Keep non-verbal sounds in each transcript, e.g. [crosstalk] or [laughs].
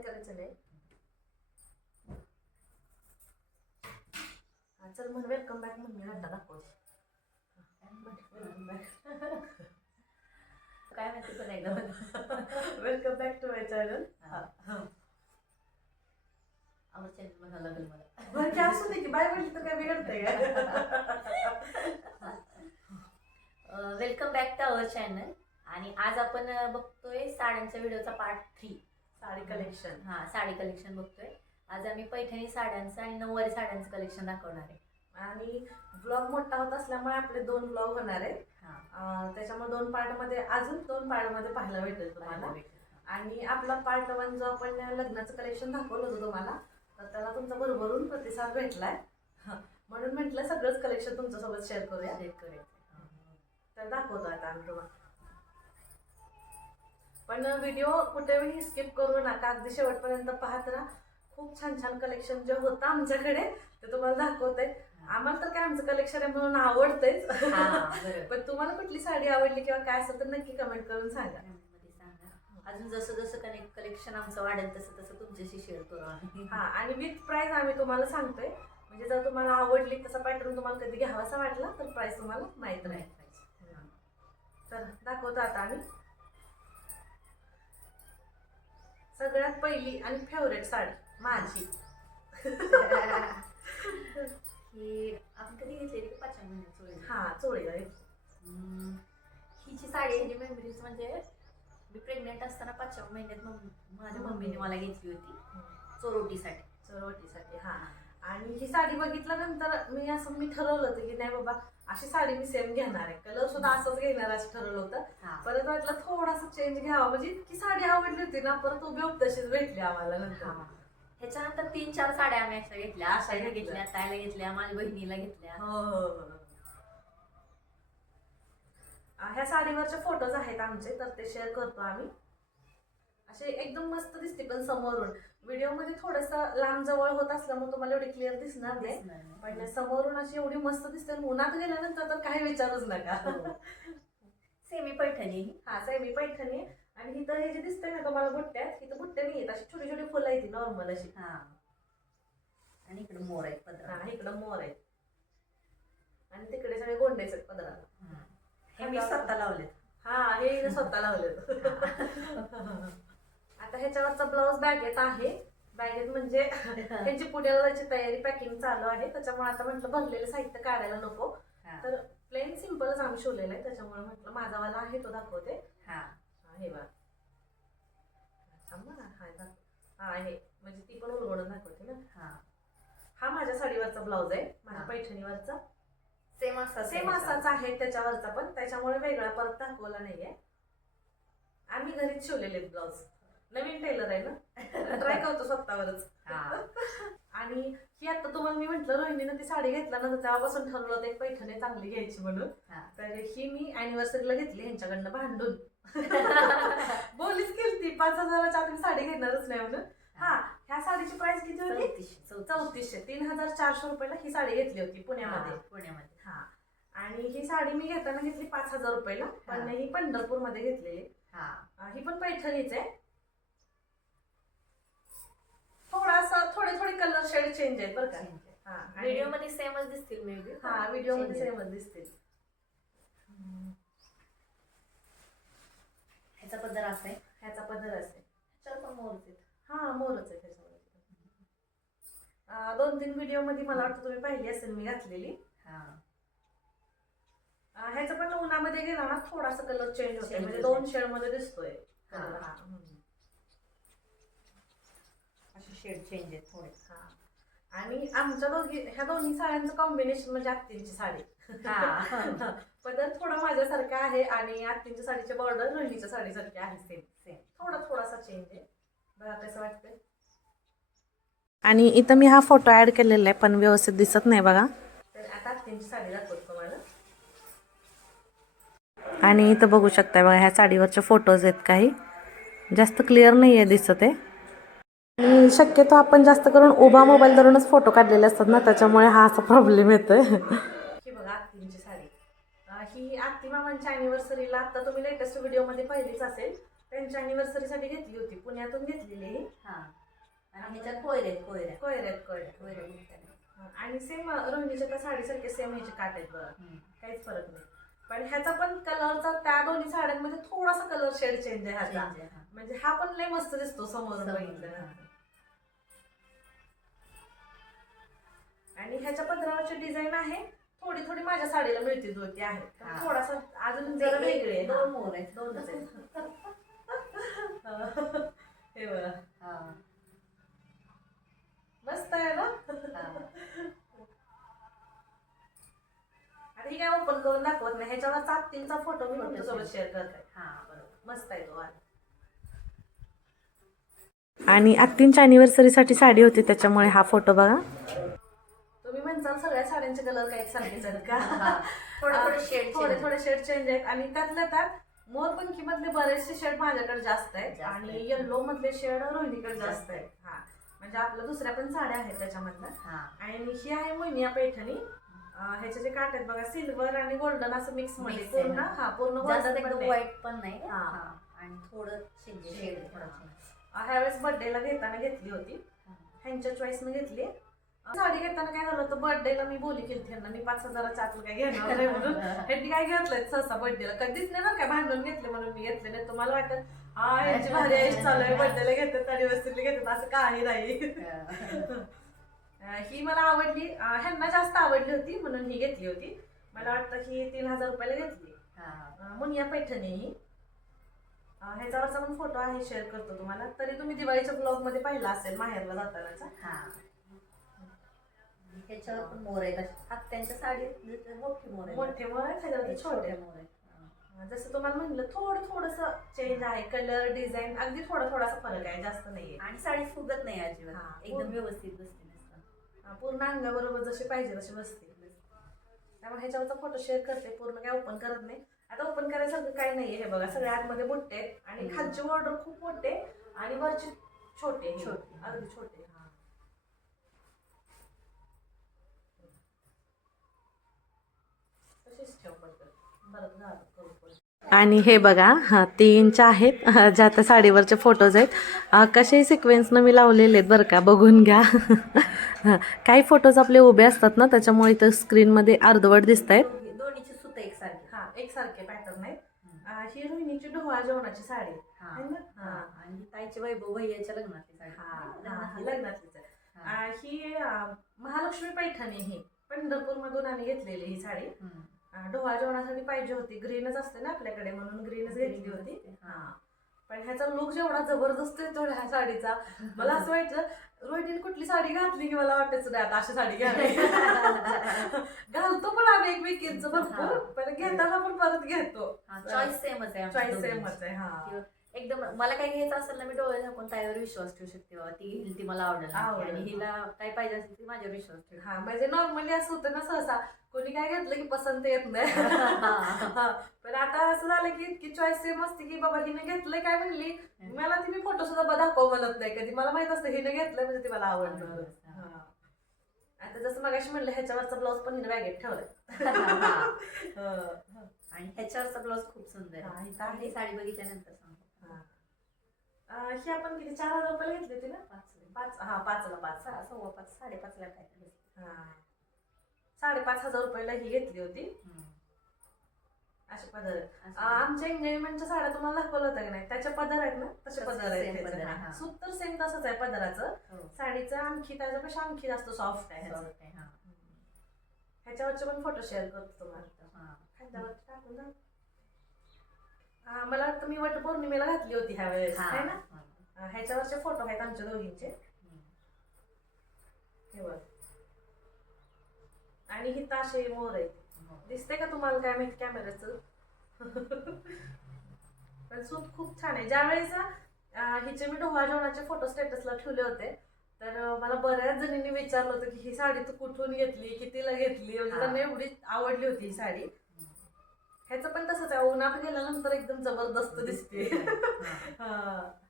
करायचं नाही. हा, चल म्हण वेलकम बॅक म्हण मी हट्टा दाखवते. काय माहिती पण एकदा welcome back to my channel channel लागेल मला. म्हणजे असू दे की बाय म्हणली तर काय बिघडतंय का? Welcome back to our channel आणि आज आपण बघतोय साड्यांच्या व्हिडिओचा पार्ट थ्री साडी कलेक्शन हा साडी कलेक्शन बघतोय. आज आम्ही पैठणी साड्यांचं आणि नऊवारी साड्यांचं कलेक्शन दाखवणार आहे. आणि ब्लॉग मोठा होत असल्यामुळे आपले दोन ब्लॉग होणार आहेत. हा. त्याच्यामुळे दोन पार्टमध्ये अजून दोन पार्टमध्ये पाहायला भेटेल तुम्हाला. आणि आपला पार्ट वन जो आपण लग्नाचं कलेक्शन दाखवलं होतं तुम्हाला तर त्याला तुमचा भरभरून प्रतिसाद भेटलाय. हं. म्हणून म्हटलं सगळंच कलेक्शन तुमच्यासोबत शेअर करूया. Share करायचं. तर दाखवतो आता आम्ही तुम्हाला. पण व्हिडिओ कुठेही स्किप करू नका. अगदी शेवटपर्यंत पाहत राहा. खूप छान छान कलेक्शन जे होतं आमच्याकडे ते तुम्हाला दाखवते. आम्हाला तर काय आमचं कलेक्शन आहे म्हणून आवडतेच. हा, बरोबर. [laughs] पण तुम्हाला कुठली साडी आवडली किंवा काय असेल तर नक्की कमेंट करून सांगा. अजून जसं जसं कनेक्ट कलेक्शन आमचं वाढेल तसं तसं तुमच्याशी शेअर करू आम्ही. हा आणि विथ प्राइस आम्ही तुम्हाला सांगतोय. म्हणजे जर तुम्हाला आवडली तसा पॅटर्न तुम्हाला कधी घ्यावासा वाटला तर प्राइस तुम्हाला माहीत नाही तर दाखवतो आता आम्ही. सगळ्यात पहिली आणि फेवरेट साडी माझी. ही आपण कधी घेतलेली की पाचव्या महिन्यात चोळी हा चोळीला घेतली. हम्म, ही जी साडी ह्याची मेमरीज म्हणजे मी प्रेग्नेंट असताना पाचव्या महिन्यात मम- माझ्या मम्मीने मला घेतली होती. चोरोटीसाठी. चोरवटीसाठी हा. आणि ही साडी बघितल्यानंतर मी असं मी ठरवलं होतं की नाही बाबा अशी साडी मी सेम घेणार आहे. कलर सुद्धा असंच घेणार असं ठरवलं होतं. परत वाटलं थोडासा चेंज घ्यावा. म्हणजे इतकी साडी आवडली होती ना परत उभी तशीच भेटली आम्हाला नंतर. ह्याच्यानंतर तीन चार साड्या आम्ही अशा घेतल्या. अशा आशाला घेतल्या. ताईला घेतल्या माझ्या बहिणीला घेतल्या. हो हो हो. ह्या साडीवरचे फोटोज आहेत आमचे तर ते शेअर करतो आम्ही. असे एकदम मस्त दिसते पण समोरून. व्हिडिओमध्ये थोडस लांब जवळ होत असल्यामुळे तुम्हाला एवढी क्लिअर दिसणार नाही. पण समोरून अशी एवढी मस्त दिसते उन्हात गेल्यानंतर तर काही विचारूच नका. हो. सेमी पैठणी ही. सेमी पैठणी. आणि इथं हे जे दिसतंय ना तुम्हाला बुट्ट्या इथं बुट्ट्या नाही आहेत अशी छोटी छोटी फुलं आहेत नॉर्मल अशी. हा. आणि इकडे मोर आहेत पदरा हा इकडं मोर आहेत. आणि तिकडे सगळे गोंडेच आहेत पदराला हे. मी स्वतः लावलेत. हा हे स्वतः लावलेत. आता ह्याच्यावरचा ब्लाऊज बॅगेत आहे. बॅगेत म्हणजे [laughs] ह्याची पुण्याची तयारी पॅकिंग चालू आहे. त्याच्यामुळे आता म्हटलं भरलेलं साहित्य काढायला नको. तर प्लेन सिम्पलच आम्ही शिवलेलं आहे. त्याच्यामुळे म्हटलं माझा वाला आहे तो दाखवते. हा. बघा. थांब ना, हा दाखव. आहे. म्हणजे ती पण उलगडून दाखवते ना. हा. हा माझ्या साडीवरचा ब्लाऊज आहे. माझ्या. पैठणीवरचा. सेम असा सेम असाच आहे त्याच्यावरचा पण. त्याच्यामुळे वेगळा परत दाखवला नाहीये. आम्ही घरीच शिवलेले ब्लाऊज नवीन टेलर आहे ना? ट्राय करतो स्वतःवरच. आणि ही आता तुम्हाला मी म्हंटल रोहिणीनं ती साडी घेतल्यानंतर तेव्हापासून ठरवलं होतं एक पैठणी चांगली घ्यायची म्हणून. तर ही मी अॅनिव्हर्सरीला घेतली ह्यांच्याकडनं भांडून. [laughs] बोलीच केली ती पाच हजाराच्या आत साडी घेणारच नाही म्हणून. हा ह्या साडीची प्राइस किती होती? चौतीसशे तीन हजार चारशे रुपयाला ही साडी घेतली होती पुण्यामध्ये. पुण्यामध्ये. हा. आणि ही साडी मी घेताना घेतली पाच हजार रुपयाला पण हा. ही पंढरपूरमध्ये घेतलेली. हा. ही पण पैठणीच आहे. थोडासा थोडे थोडे कलर शेड चेंज आहेत बरं का. हा व्हिडिओमध्ये सेमच दिसतील मे बी हा व्हिडिओमध्ये सेमच दिसतील. ह्याचा पदर असा आहे. ह्याचा पदर असेल ह्याच्यावर पण मोरच आहेत. हा मोरच आहे त्याच्यामध्ये. दोन तीन व्हिडिओमध्ये मला वाटतं तुम्ही पाहिली असेल मी घातलेली. हा. ह्याचं पण उन्हामध्ये गेला ना थोडासा कलर चेंज होतोय. म्हणजे. दोन शेडमध्ये दिसतोय. हा. शेड चेंज आहेत थोडे. हा. आणि आमच्या दोघी ह्या दोन्ही साड्यांचं कॉम्बिनेशन म्हणजे आत्तींची साडी. हा. पदर थोडा माझ्यासारखा आहे आणि आत्तींच्या साडीचे बॉर्डर रोहिणीच्या साडीसारखे आहे सेम सेम थोडा थोडासा चेंज आहे. बघा कसं वाटतंय. आणि इथं मी हा फोटो ऍड केलेला आहे पण व्यवस्थित दिसत नाही बघा. तर आता आत्तींची साडी दाखवतो तुम्हाला. आणि इथं बघू शकता बघा ह्या साडीवरचे फोटोज आहेत काही. जास्त क्लिअर नाही आहे दिसत आहे. आणि शक्यतो आपण जास्त करून उभा मोबाईल धरूनच फोटो काढलेले असतात ना त्याच्यामुळे हा असा प्रॉब्लेम येतोय. ही बघा आत्तींची साडी. अं, ही आत्ती मामांच्या अॅनिव्हर्सरीला आता तुम्ही लेटेस्ट व्हिडिओमध्ये पाहिलीच असेल. त्यांच्या अॅनिव्हर्सरीसाठी घेतली होती पुण्यातून घेतलेली. ही. हा आणि ह्याच्यात कोयरे कोयऱ्या कोयऱ्यात कोयऱ्या कोयऱ्या आणि सेम रोहिणीच्या त्या साडीसारखे सेम ह्याचे काट आहेत बघा. हम्म. काहीच फरक नाही. पण ह्याचा पण कलरचा त्या दोन्ही साड्यांमध्ये थोडासा कलर शेड चेंज आहे ह्याचा Change आहे, हा. म्हणजे हा पण लय मस्त दिसतो समोरून, बघितलं आणि ह्याच्या पदरावरची डिझाईन आहे थोडी थोडी माझ्या साडीला मिळती जुळती आहे हा. थोडासा अजून जरा वेगळे आहे. दोन मोर आहेत दोनच आहेत [laughs] हे बघा हा. मस्त आहे ना हा. आता ही काय ओपन करून दाखवत नाही ह्याच्यावर चापतींचा फोटो मी तुमच्यासोबत. शेअर करते हा बरोबर मस्त आहे तो वाला. आणि आत्तींच्या अॅनिव्हर्सरीसाठी साडी होती त्याच्यामुळे हा फोटो बघा साड्यांचे कलर काही सारखेच आहेत का. थोडे थोडे शेड थोडे थोडे शेड चेंज आहेत. आणि त्यातल्या त्यात मोरपंखी मधले बरेचसे शेड माझ्याकडे जास्त आहेत. आणि. येल्लो मधले शेड रोहिणीकडे जास्त आहेत. हा. म्हणजे आपल्या दुसऱ्या पण साड्या आहेत त्याच्यामधल्या आणि ही आहे मोनिया पैठणी. ह्याचे जे काट आहेत बघा सिल्वर आणि गोल्डन असं मिक्समध्ये पूर्ण हा. पूर्ण golden एकदम पण नाही. वाईट पण नाही. आणि थोडं शेड ह्यावेळेस बर्थडेला घेताना घेतली होती. ह्यांच्या चॉईसने घेतली. साडी घेताना काय झालं होतं? बर्थडेला मी बोली केली त्यांना मी पाच हजाराच्या आतलं काय घेणार नाही म्हणून. [laughs] ह्यांनी काय घेतलंय? सहसा बर्थडेला कधीच नाही बरं काय भांडून घेतले म्हणून मी घेतले नाही. तुम्हाला वाटत हा यांची भारी आयुष चालू आहे बर्थडेला घेतात अनिव्हर्सरीला घेतात असं काही नाही. [laughs] ही. मला आवडली. ह्यांना जास्त आवडली होती म्हणून ही घेतली होती. मला वाटतं ही तीन हजार रुपयाला घेतली. मुनिया पैठणी. ही ह्याच्यावरचा पण फोटो आहे शेअर करतो तुम्हाला. तरी तुम्ही दिवाळीच्या ब्लॉगमध्ये पाहिला असेल माहेरला जातानाचा. त्याच्यावर पण मोर आहेत. आत्यांच्या साडीत मोठी मोर आहेत मोठे मोर ह्याच्यावरती छोटे मोर हा. अं, जसं तुम्हाला म्हणलं थोडं थोडस चेंज आहे कलर डिझाईन अगदी थोडा थोडासा फरक आहे जास्त नाहीये आणि साडी फुगत नाही हा. अजिबात एकदम व्यवस्थित बसते नुसतं. पूर्ण अंगाबरोबर जशी पाहिजे तशी बसते त्यामुळे ह्याच्यावरचा फोटो शेअर करते पूर्ण काय ओपन करत नाही आता ओपन करायसारखं काही नाहीये हे बघा सगळ्या आतमध्ये मोठे आहेत आणि. खालचे ऑर्डर खूप मोठे आणि वरचे छोटे. छोटे. अगदी छोटे हा. तशीच ठेव पटकन. परत घाल, करू परत. आणि हे बघा हा तीनच्या आहेत ज्या त्या साडीवरचे फोटोज आहेत अं, कशाही सिक्वेन्सनं मी लावलेले आहेत बरं का बघून घ्या हा, काही फोटोज आपले उभे असतात ना त्याच्यामुळे इथं स्क्रीनमध्ये अर्धवट दिसत आहेत दोन्हीची सुत एकसारखी हा एकसारखे पॅटर्न आहेत हम्म. अं, ही रोहिणीची डोहा जेवणाची साडी हा. आहे ना? हा. हा. आणि ताईचे वैभव भैयाच्या लग्नातली साडी हा, हा, लग्नातली. लग्नातलीच आहे. हा. अं, ही अं, महालक्ष्मी पैठणी ही पंढरपूर मधून आम्ही घेतलेली ही साडी डोहा जेवणासाठी पाहिजे होती ग्रीनच असते ना आपल्याकडे म्हणून ग्रीनच घेतली होती हा. पण ह्याचा लुक जेवढा जबरदस्त येतो ह्या साडीचा मला असं वाटलं रोहिणीने कुठली साडी घातली की मला वाटायचं नाही आता अशी साडी घालावी [laughs] घालतो पण आम्ही एकमेकींचं भरपूर. पण घेताना पण परत घेतो चॉईस सेमच आहे चॉईस. सेमच आहे हा एकदम मला काही घ्यायचं असेल ना मी डोळे झाकून ताईवर विश्वास ठेवू शकते बाबा ती घेईल ती मला आवडेल. आणि हिला काय पाहिजे असेल ती माझ्यावर विश्वास ठेवू हा म्हणजे नॉर्मली असं होतं ना सहसा कोणी काय घेतलं की पसंत येत नाही [laughs] हा. पण आता असं झालं की इतकी चॉईस सेम असते की बाबा हिने घेतलंय काय म्हणली मला ती मी फोटो सुद्धा दाखव म्हणत नाही कधी मला माहीत असतं हिने घेतलंय म्हणजे ती मला आवडलं. हा. आता जसं मगाशी म्हणलं ह्याच्यावरचा ब्लाऊज पण हिने बॅगेत ठेवलाय [laughs] [laughs] हा. आणि ह्याच्यावरचा ब्लाऊज खूप सुंदर हा, आहे इथं आहे. ही साडी बघितल्यानंतर सांगतो हा. आपण किती चार हजार रुपयाला घेतली होती ना पाच पाच हा पाचला पाच सहा सव्वा पाच साडेपाचला काय. हा. साडेपाच हजार रुपयाला ही घेतली होती. अशा पदर असं. आमच्या एंगेजमेंटच्या साड्या तुम्हाला दाखवलं होतं की नाही त्याच्या पदर आहेत ना तसे तसं पदर आहेत. सूत तर सेम तसंच आहे पदराचं हो. साडीचं आणखी त्याच्यापेक्षा आणखी जास्त सॉफ्ट आहे हा. ह्याच्यावरचे पण फोटो शेअर करतो तुम्हाला टाकून मला वाटतं मी वट पौर्णिमेला घातली होती ह्या वेळेस हा. आहे ना हा. ह्याच्यावरचे फोटो आहेत आमच्या दोघींचे. हे बघ आणि ही ताशे मोर आहेत हो. दिसते का तुम्हाला काय माहिती कॅमेऱ्याचं [laughs] पण सूत खूप छान आहे ज्यावेळेस अं, हिचे मी डोहा जेवणाचे फोटो स्टेटसला ठेवले होते तर अं, मला बऱ्याच जणींनी विचारलं होतं की ही साडी तू कुठून घेतली कितीला घेतली म्हणजे हा. त्यांना एवढी आवडली होती ही साडी. ह्याचं पण तसंच आहे. उन्हात गेल्यानंतर एकदम जबरदस्त दिसते. [laughs]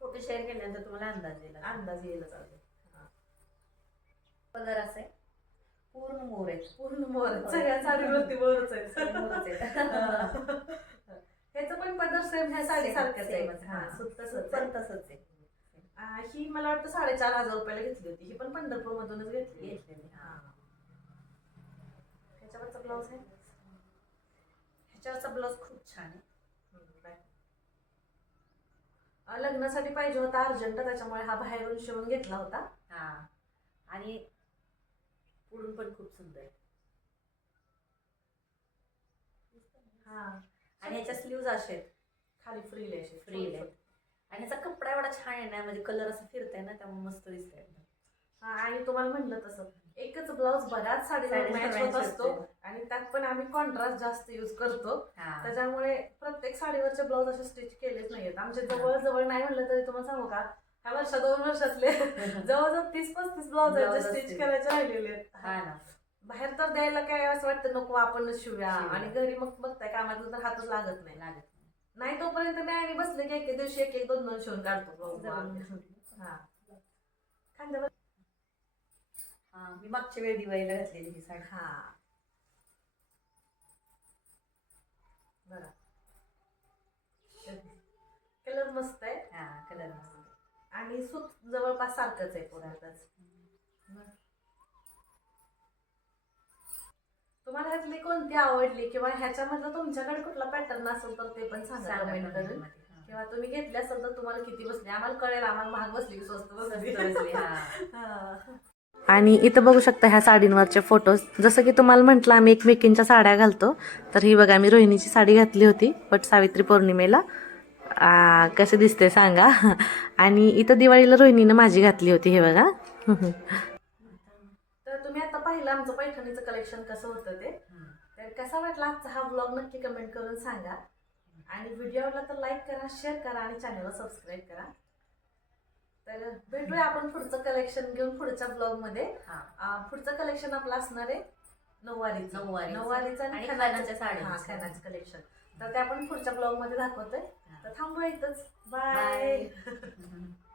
फोटो शेअर केल्यानंतर तुम्हाला अंदाज येईल अंदाज येईल चालेल पदर असे? पूर्ण मोर आहेत. पूर्ण मोर. [laughs] सगळ्या साडीवरती मोरच आहेत. [laughs] ह्याचं पण पदर सेम ह्या साडी सारखंच आहे. तसंच पण. तसंच आहे. ही मला वाटतं साडेचार हजार रुपयाला घेतली होती. ही पण पंढरपूर मधूनच घेतली. घेतलेली, हा. ह्याच्यावरचा ब्लाऊज आहे. ह्याच्यावरचा ब्लाऊज खूप छान आहे. लग्नासाठी पाहिजे होता अर्जंट त्याच्यामुळे हा बाहेरून शिवून घेतला होता. हा. आणि पुढून पण खूप सुंदर आहे. हा. आणि ह्याच्या स्लीव्ज असे आहेत. खाली फ्री लेश फ्री आणि ह्याचा कपडा एवढा छान आहे ना म्हणजे कलर असं फिरतंय ना त्यामुळे मस्त दिसतंय. आणि तुम्हाला म्हणलं तसं एकच ब्लाऊज बऱ्याच साडीवर मॅच होत असतो. आणि त्यात पण आम्ही कॉन्ट्रास्ट जास्त यूज करतो. त्याच्यामुळे प्रत्येक साडीवरचे ब्लाऊज असे स्टिच केलेच नाहीयेत आमचे जवळ जवळ नाही म्हणलं तरी तुम्हाला सांगू का ह्या वर्षा दोन वर्षातले [laughs] जवळजवळ तीस पस्तीस ब्लाऊज आहेत स्टिच. करायचे राहिलेले आहेत. हा बाहेर तर द्यायला काय असं वाटतं नको आपणच शिवूया. आणि घरी मग बघताय कामातून तर हातच लागत नाही लागत नाही तोपर्यंत मी आणि बसले की एक दिवशी एक एक दोन दोन शिवून काढतो. ब्लाऊज हा खांद्यावर हा मी मागच्या वेळी दिवाळीला घातलेली ही साडी. हा. कलर मस्त आहे. हा कलर आणि सूत जवळपास सारखंच आहे पुण्यातच तुम्हाला ह्यातली कोणती आवडली किंवा ह्याच्यामधलं तुमच्याकडे कुठला पॅटर्न असेल तर ते पण सांगा कमेंट करून. किंवा तुम्ही घेतले असेल तर तुम्हाला किती बसले? आम्हाला कळेल आम्हाला महाग बसली की स्वस्त बसली. हा. [laughs] आणि इथं बघू शकता ह्या साडींवरचे फोटोज जसं की तुम्हाला म्हटलं आम्ही एकमेकींच्या साड्या घालतो. तर ही बघा मी रोहिणीची साडी घातली होती बट सावित्री पौर्णिमेला. कसे दिसते सांगा. [laughs] आणि इथं दिवाळीला रोहिणीनं माझी घातली होती हे बघा. [laughs] तर तुम्ही आता पाहिलं आमचं पैठणीचं कलेक्शन कसं होतं ते. तर कसा वाटला आजचा हा ब्लॉग नक्की कमेंट करून सांगा. आणि व्हिडिओ आवडला तर लाईक करा शेअर करा आणि चॅनलला सबस्क्राईब करा. तर भेटूया आपण पुढचं कलेक्शन घेऊन पुढच्या ब्लॉगमध्ये हा. अं, पुढचं कलेक्शन आपलं असणार आहे नऊवारीचं. नऊवारीचं. नऊवारीचं आणि आणि खणाच्या. हा खणाचं कलेक्शन तर ते आपण पुढच्या ब्लॉगमध्ये दाखवतोय. हा. तर थांबूया इथंच. Bye bye [laughs]